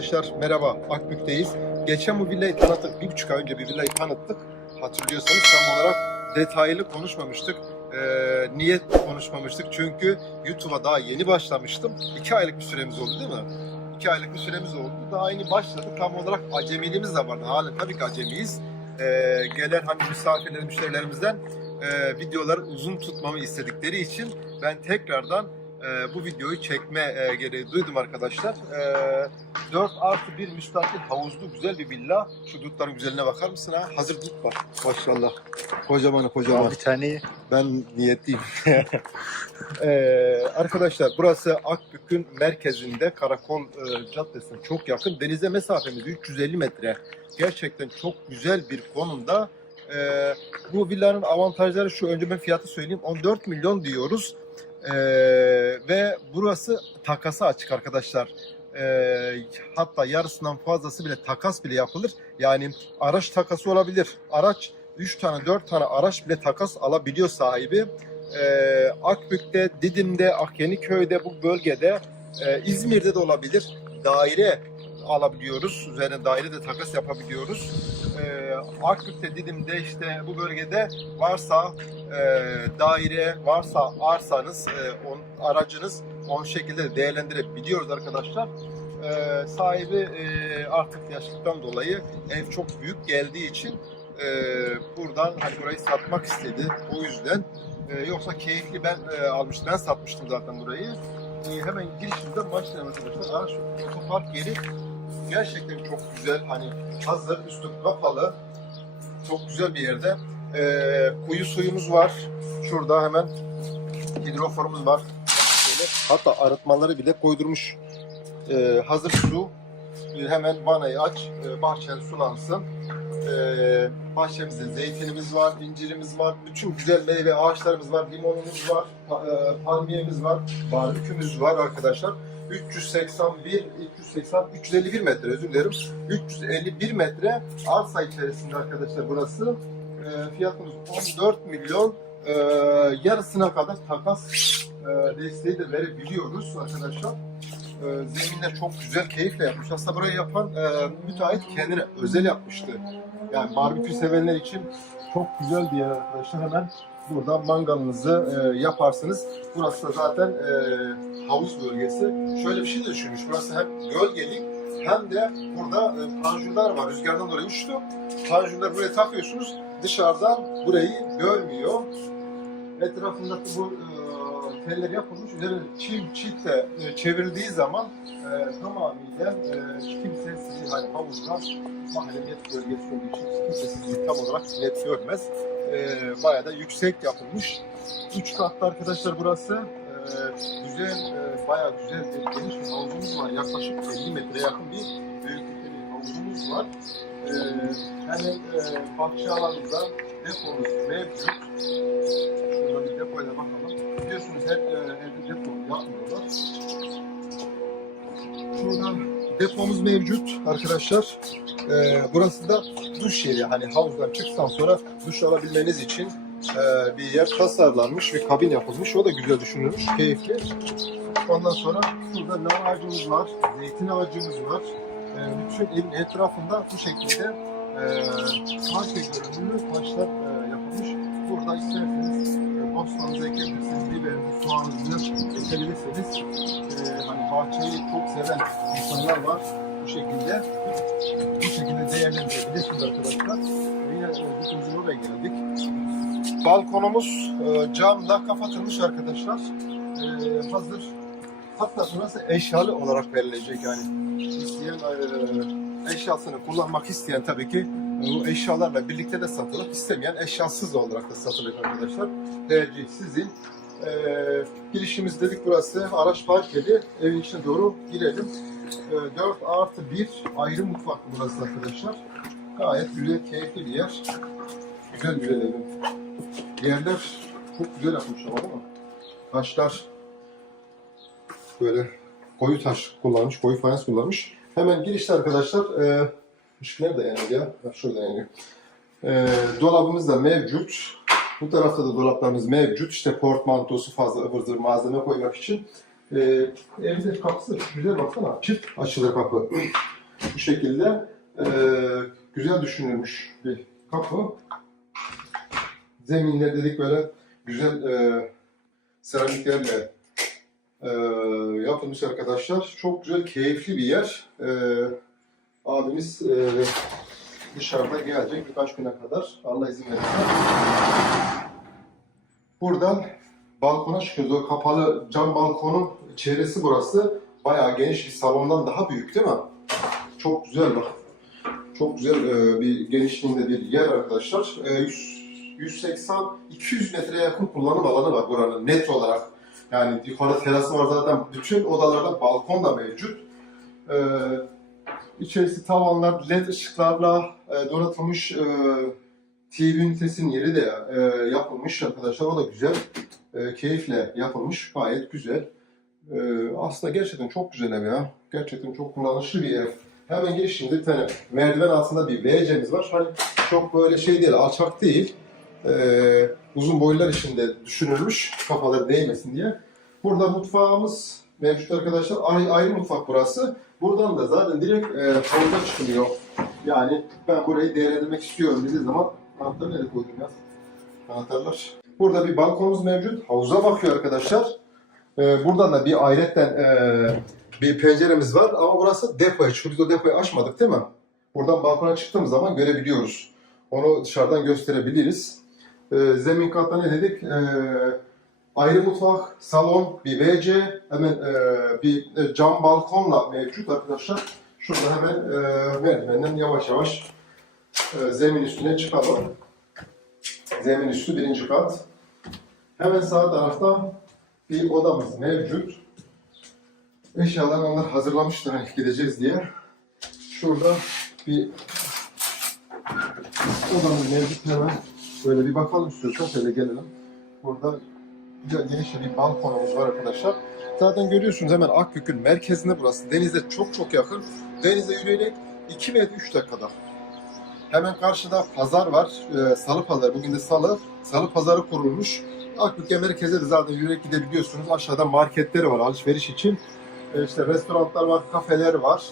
Arkadaşlar merhaba, Akbük'teyiz. Geçen bu villayı tanıttık, bir buçuk ay önce bir villayı tanıttık. Hatırlıyorsanız tam olarak detaylı konuşmamıştık. Ee, niye konuşmamıştık? Çünkü YouTube'a daha yeni başlamıştım. İki aylık bir süremiz oldu değil mi? İki aylık bir süremiz oldu. Daha yeni başladık. Tam olarak acemiliğimiz de vardı. Halen tabii ki acemiyiz. Ee, gelen hani misafirlerimiz, müşterilerimizden e, videoları uzun tutmamı istedikleri için ben tekrardan e, bu videoyu çekme e, gereği duydum arkadaşlar. E, 4 artı 1 müstakil havuzlu güzel bir villa. Şu dutların güzelliğine bakar mısın ha? Hazır dut var. Maşallah. Kocaman kocaman. Bir tane Ben niyetliyim. e, arkadaşlar burası Akbük'ün merkezinde Karakol e, Caddesi'ne çok yakın. Denize mesafemiz 350 metre. Gerçekten çok güzel bir konumda. E, bu villanın avantajları şu. Önce ben fiyatı söyleyeyim. 14 milyon diyoruz. Ee, ve burası takasa açık arkadaşlar. Ee, hatta yarısından fazlası bile takas bile yapılır. Yani araç takası olabilir. Araç 3 tane 4 tane araç bile takas alabiliyor sahibi. Ee, Akbük'te, Didim'de, Akyeniköy'de bu bölgede e, İzmir'de de olabilir. Daire alabiliyoruz. Üzerine daire de takas yapabiliyoruz. Ee, Akbük'te, Didim'de işte bu bölgede varsa e, daire varsa arsanız, e, on, aracınız on şekilde değerlendirebiliyoruz arkadaşlar. E, sahibi e, artık yaşlıktan dolayı ev çok büyük geldiği için e, buradan hani burayı satmak istedi. O yüzden e, yoksa keyifli ben e, almıştım. Ben satmıştım zaten burayı. E, hemen girişimizden başlayalım arkadaşlar. Aa, şu otopark yeri gerçekten çok güzel. Hani hazır, üstü kapalı. Çok güzel bir yerde. Ee, kuyu suyumuz var. Şurada hemen hidroforumuz var. Hatta arıtmaları bile koydurmuş. Ee, hazır su. Ee, hemen vanayı aç, e, bahçen sulansın. Ee, bahçemizde zeytinimiz var, incirimiz var, bütün güzel meyve ağaçlarımız var, limonumuz var, e, palmiyemiz var, barbekümüz var arkadaşlar. 381, 380, 351 metre özür dilerim. 351 metre arsa içerisinde arkadaşlar burası. E, fiyatımız 14 milyon. E, yarısına kadar takas e, desteği de verebiliyoruz arkadaşlar. E, zeminler çok güzel, keyifle yapmış. Aslında burayı yapan e, müteahhit kendine özel yapmıştı. Yani barbekü sevenler için çok güzel bir arkadaşlar. Hemen burada mangalınızı e, yaparsınız. Burası da zaten e, havuz bölgesi. Şöyle bir şey de düşünmüş. Burası hem gölgelik hem de burada e, panjurlar var. Rüzgardan dolayı uçtu. Panjurları buraya takıyorsunuz. Dışarıdan burayı görmüyor. Etrafındaki bu e, teller yapılmış. Üzerine çim çitle e, çevrildiği zaman e, tamamıyla e, kimse sizi hani havuzda mahremiyet bölgesi olduğu için kimse sizi tam olarak net görmez. E, bayağı da yüksek yapılmış. Üç katlı arkadaşlar burası. E, güzel, e, bayağı güzel bir geniş bir havuzumuz var. Yaklaşık 50 metreye yakın bir büyüklükte bir havuzumuz var. E, hemen e, bahçe alanında depomuz mevcut. Şurada bir depoya bakalım. Depomuz mevcut arkadaşlar. E, burası da duş yeri. Hani havuzdan çıktıktan sonra duş alabilmeniz için e, bir yer tasarlanmış, bir kabin yapılmış. O da güzel düşünülmüş, keyifli. Ondan sonra şurada nar ağacımız var, zeytin ağacımız var. E, bütün evin etrafında bu şekilde e, parke görünümlü taşlar e, yapılmış. Burada isterseniz e, bostanınızı ekebilirsiniz, biberinizi, soğanınızı ekebilirsiniz. E, hani bahçeyi çok seven insanlar var bu şekilde. Bu şekilde değerlendirebilirsiniz arkadaşlar. Ve Yine e, bütünümüzün oraya geldik. Balkonumuz e, camla kapatılmış arkadaşlar. E, hazır. Hatta burası eşyalı olarak verilecek yani. İsteyen e, eşyasını kullanmak isteyen tabii ki e, bu eşyalarla birlikte de satılır. İstemeyen eşyasız olarak da satılır arkadaşlar. Tercih sizin. E, girişimiz dedik burası. Araç park yeri. Evin içine doğru girelim. E, 4 artı 1 ayrı mutfaklı burası arkadaşlar. Gayet güzel, keyifli bir yer. Güzel güzel evim. Yerler çok güzel yapmış ama? Taşlar böyle koyu taş kullanmış, koyu fayans kullanmış. Hemen girişte arkadaşlar, e, ışık nerede yanıyor ya? Bak şurada yanıyor. E, dolabımız da mevcut. Bu tarafta da dolaplarımız mevcut. İşte portmantosu fazla ıvır zıvır malzeme koymak için. Ee, evimizin kapısı güzel baksana. Çift açılır kapı. Bu şekilde ee, güzel düşünülmüş bir kapı. Zeminler dedik böyle güzel ee, seramiklerle ee, yapılmış arkadaşlar. Çok güzel, keyifli bir yer. Ee, abimiz ee, dışarıda gelecek birkaç güne kadar. Allah izin verirse. Buradan balkona çıkıyoruz. O kapalı cam balkonun çevresi burası. Bayağı geniş bir salondan daha büyük değil mi? Çok güzel bak. Çok güzel e, bir genişliğinde bir yer arkadaşlar. E, 180-200 metreye yakın kullanım alanı var buranın net olarak. Yani yukarıda terası var zaten. Bütün odalarda balkon da mevcut. E, içerisi tavanlar led ışıklarla e, donatılmış e, TV ünitesinin yeri de e, yapılmış arkadaşlar. O da güzel. E, keyifle yapılmış. Gayet güzel. E, aslında gerçekten çok güzel ev ya. Gerçekten çok kullanışlı bir ev. Hemen girişinde bir tane merdiven altında bir WC'miz var. Hani çok böyle şey değil, alçak değil. E, uzun boylar için de düşünülmüş. Kafaları değmesin diye. Burada mutfağımız mevcut arkadaşlar. Ayrı, ayrı mutfak burası. Buradan da zaten direkt e, havuza çıkılıyor. Yani ben burayı değerlendirmek istiyorum dediği zaman anahtarı nereye koydum ya? Anahtarlar. Burada bir balkonumuz mevcut. Havuza bakıyor arkadaşlar. Ee, buradan da bir ayrıca bir penceremiz var ama burası çıkıyor. Biz o depoyu açmadık değil mi? Buradan balkona çıktığımız zaman görebiliyoruz. Onu dışarıdan gösterebiliriz. Ee, zemin katta ne dedik? Ee, ayrı mutfak, salon, bir WC, hemen e, bir e, cam balkonla mevcut arkadaşlar. Şurada hemen e, merdivenden yavaş yavaş e, zemin üstüne çıkalım. Zemin üstü birinci kat. Hemen sağ tarafta bir odamız mevcut. Eşyalarını onlar hazırlamışlar hani gideceğiz diye. Şurada bir odamız mevcut hemen. Böyle bir bakalım istiyorsan şöyle gelelim. Burada güzel geniş bir balkonumuz var arkadaşlar. Zaten görüyorsunuz hemen Akbük'ün merkezinde burası. Denize çok çok yakın. Denize yürüyerek 2 veya 3 dakikada. Hemen karşıda pazar var. Ee, salı pazarı. Bugün de salı. Salı pazarı kurulmuş. Akbük'e merkeze de zaten yürüyerek gidebiliyorsunuz. Aşağıda marketleri var alışveriş için. Ee, işte restoranlar var, kafeler var.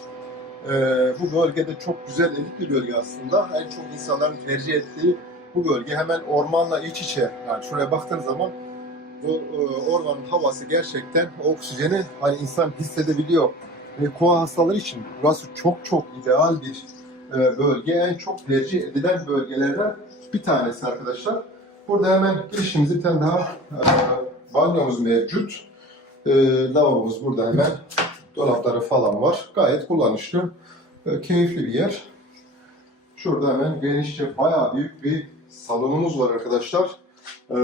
Ee, bu bölgede çok güzel elit bir bölge aslında. En çok insanların tercih ettiği bu bölge hemen ormanla iç içe. Yani şuraya baktığınız zaman bu e, ormanın havası gerçekten oksijeni hani insan hissedebiliyor. Ve koa hastaları için burası çok çok ideal bir e, bölge. En çok tercih edilen bölgelerden bir tanesi arkadaşlar. Burada hemen girişimizde bir tane daha e, banyomuz mevcut. E, lavabomuz burada hemen. Dolapları falan var. Gayet kullanışlı. e, keyifli bir yer. Şurada hemen genişçe bayağı büyük bir salonumuz var arkadaşlar. E,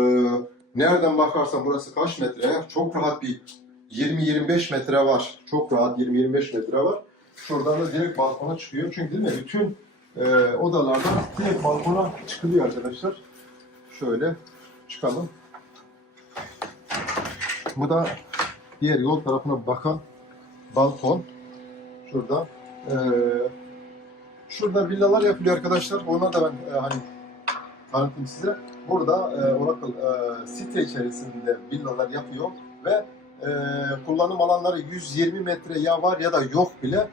nereden bakarsan burası kaç metre? Çok rahat bir 20-25 metre var. Çok rahat 20-25 metre var. Şuradan da direkt balkona çıkıyor. Çünkü değil mi? Bütün e, odalarda direkt balkona çıkılıyor arkadaşlar. Şöyle çıkalım. Bu da diğer yol tarafına bakan balkon. Şurada. E, şurada villalar yapılıyor arkadaşlar. Ona da ben e, hani tanıtayım size. Burada e, Oracle e, site içerisinde villalar yapıyor ve e, kullanım alanları 120 metre ya var ya da yok bile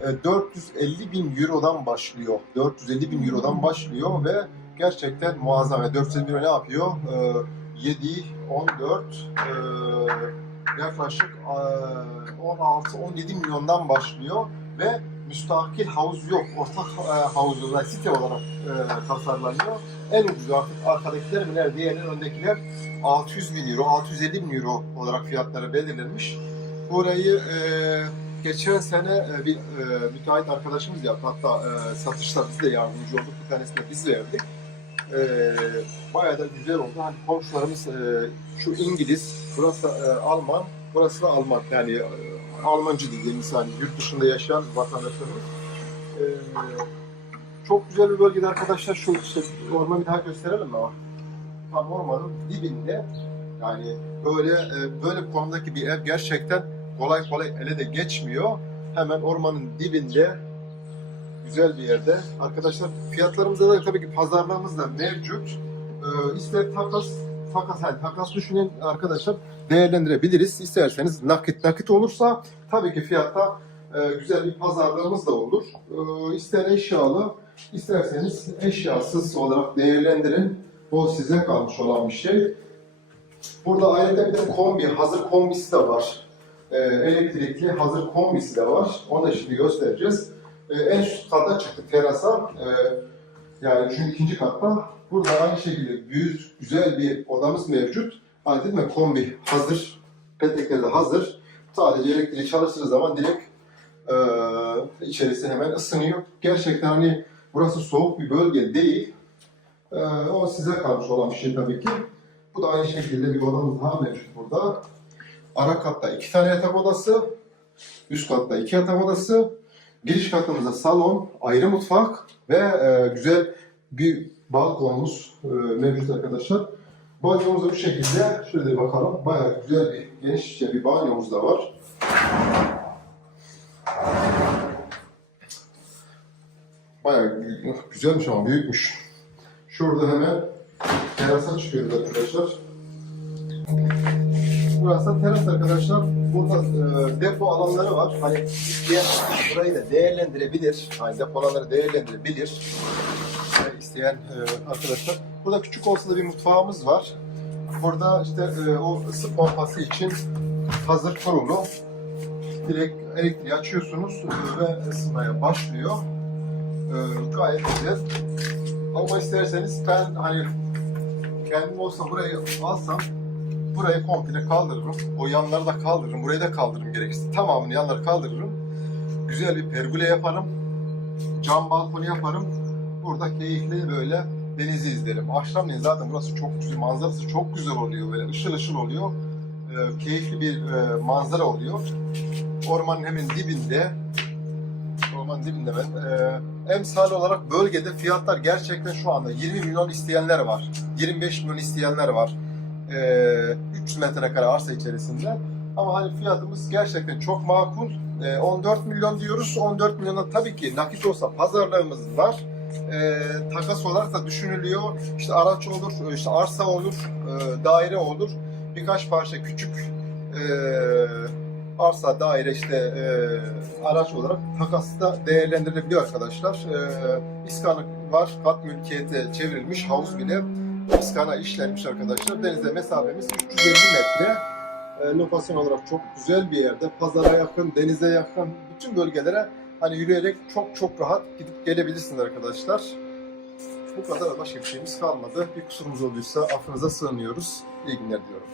e, 450 bin eurodan başlıyor. 450 bin eurodan başlıyor ve gerçekten muazzam. Yani 450 bin euro ne yapıyor? E, 7, 14, e, yaklaşık e, 16-17 milyondan başlıyor ve müstakil havuz yok. Ortak e, havuz olarak site olarak e, tasarlanıyor. En ucuz artık arkadakiler nerede? Diğerinin öndekiler 600 bin euro, 650 bin euro olarak fiyatları belirlenmiş. Burayı e, geçen sene e, bir e, müteahhit arkadaşımız yaptı. Hatta e, satışta biz de yardımcı olduk. Bir tanesini de biz verdik. E, bayağı da güzel oldu. Hani komşularımız e, şu İngiliz, burası e, Alman, burası da Alman. Yani e, Almancı dediğimiz hani yurt dışında yaşayan vatandaşlarımız. E, çok güzel bir bölgede arkadaşlar. Şu işte ormanı bir daha gösterelim mi? Tam ormanın dibinde yani böyle e, böyle konumdaki bir ev gerçekten kolay kolay ele de geçmiyor. Hemen ormanın dibinde güzel bir yerde. Arkadaşlar fiyatlarımızda da tabii ki pazarlığımız da mevcut. Ee, ister takas takas, yani takas düşünen arkadaşlar değerlendirebiliriz. İsterseniz nakit nakit olursa tabii ki fiyatta e, güzel bir pazarlığımız da olur. E, ister eşyalı, isterseniz eşyasız olarak değerlendirin. O size kalmış olan bir şey. Burada ayrıca bir de kombi, hazır kombisi de var. E, elektrikli hazır kombisi de var. Onu da şimdi göstereceğiz. E, en üst kata çıktık terasa. E, yani çünkü ikinci katta burada aynı şekilde büyük, güzel bir odamız mevcut. Hani dedim ya kombi hazır, petekleri de hazır. Sadece elektriği çalıştığı zaman direkt e, içerisi hemen ısınıyor. Gerçekten hani burası soğuk bir bölge değil. E, o size kalmış olan bir şey tabii ki. Bu da aynı şekilde bir odamız daha mevcut burada. Ara katta iki tane yatak odası, üst katta iki yatak odası, giriş katımızda salon, ayrı mutfak ve e, güzel bir balkonumuz e, mevcut arkadaşlar. Banyomuz da bu şekilde. Şöyle bir bakalım. Bayağı güzel bir genişçe bir banyomuz da var. Bayağı gü- güzelmiş ama büyükmüş. Şurada hemen terasa çıkıyoruz arkadaşlar. Burası teras arkadaşlar. Burada e, depo alanları var. Hani isteyen burayı da değerlendirebilir. Hani depo alanları değerlendirebilir. İsteyen e, arkadaşlar. Burada küçük olsa da bir mutfağımız var. Burada işte e, o ısı pompası için hazır kurulu. Direkt elektriği açıyorsunuz e, ve ısınmaya başlıyor. E, gayet güzel. Ama isterseniz ben hani kendim olsa burayı alsam burayı komple kaldırırım. O yanları da kaldırırım. Burayı da kaldırırım gerekirse. Tamamını yanları kaldırırım. Güzel bir pergole yaparım. Cam balkonu yaparım. Burada keyifli böyle denizi izlerim. Akşamleyin zaten burası çok güzel, manzarası çok güzel oluyor. Böyle ışıl ışıl oluyor. Ee, keyifli bir e, manzara oluyor. Ormanın hemen dibinde ormanın dibinde ben. E, emsal olarak bölgede fiyatlar gerçekten şu anda 20 milyon isteyenler var. 25 milyon isteyenler var. E, 300 metrekare arsa içerisinde. Ama hani fiyatımız gerçekten çok makul. E, 14 milyon diyoruz. 14 milyona tabii ki nakit olsa pazarlığımız var. E, takas olarak da düşünülüyor. İşte araç olur, işte arsa olur, e, daire olur. Birkaç parça küçük e, arsa, daire işte e, araç olarak takası da değerlendirilebiliyor arkadaşlar. E, iskanı var, kat mülkiyete çevrilmiş, havuz bile iskana işlenmiş arkadaşlar. Denize mesafemiz 350 metre. E, lokasyon olarak çok güzel bir yerde. Pazara yakın, denize yakın, bütün bölgelere hani yürüyerek çok çok rahat gidip gelebilirsiniz arkadaşlar. Bu kadar başka bir şeyimiz kalmadı. Bir kusurumuz olduysa affınıza sığınıyoruz. İyi günler diyorum.